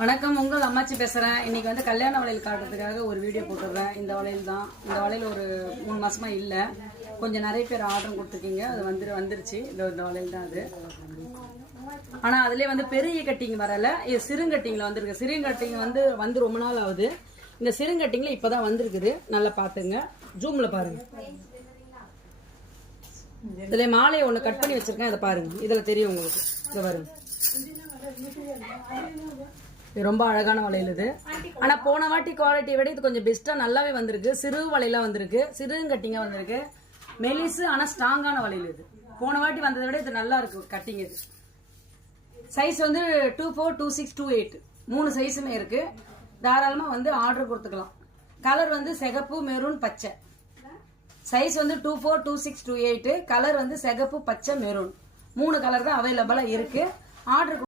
வணக்கம், உங்கள் அம்மாச்சி பேசுகிறேன். இன்றைக்கி வந்து கல்யாண வளையல் காட்டுறதுக்காக ஒரு வீடியோ போட்டுடுறேன். இந்த வளையல் தான். இந்த வளையல் ஒரு 3 மாதமாக இல்லை, கொஞ்சம் நிறைய பேர் ஆர்டரும் கொடுத்துருக்கீங்க. அது வந்துருச்சு. இந்த வளையல் தான் அது. ஆனால் அதுலேயே வந்து பெரிய கட்டிங் வரலை, இது சிறுங்கட்டிங்கில் வந்திருக்கு. சிறுங்கட்டிங் வந்து ரொம்ப நாள் ஆகுது. இந்த சிறுங்கட்டிங்கில் இப்போ தான் வந்திருக்குது. நல்லா பார்த்துங்க, ஜூமில் பாருங்கள். இதில் மாலையை ஒன்று கட் பண்ணி வச்சுருக்கேன், அதை பாருங்கள். இதில் தெரியும் உங்களுக்கு. இதை பாருங்க, இது ரொம்ப அழகான வளையல் இது. ஆனா போன வாட்டி குவாலிட்டியை விட இது கொஞ்சம் பெஸ்டா நல்லாவே வந்திருக்கு. சிறு வளையலா வந்திருக்கு, சிறு கட்டிங்கா வந்திருக்கு. மெலிசு ஆனா ஸ்ட்ராங்கான வளையல் இது. போன வாட்டி வந்ததை விட இது நல்லா இருக்கு கட்டிங். இது சைஸ் வந்து 24, 26, 28 3 சைஸுமே இருக்கு. தாராளமா வந்து ஆர்டர் கொடுத்துக்கலாம். கலர் வந்து சிகப்பு, மெரூன், பச்சை. சைஸ் வந்து 24, 26, 28. கலர் வந்து சிகப்பு, பச்சை, மெரூன் 3 கலர் தான் அவைலபிளா இருக்கு. ஆர்டர்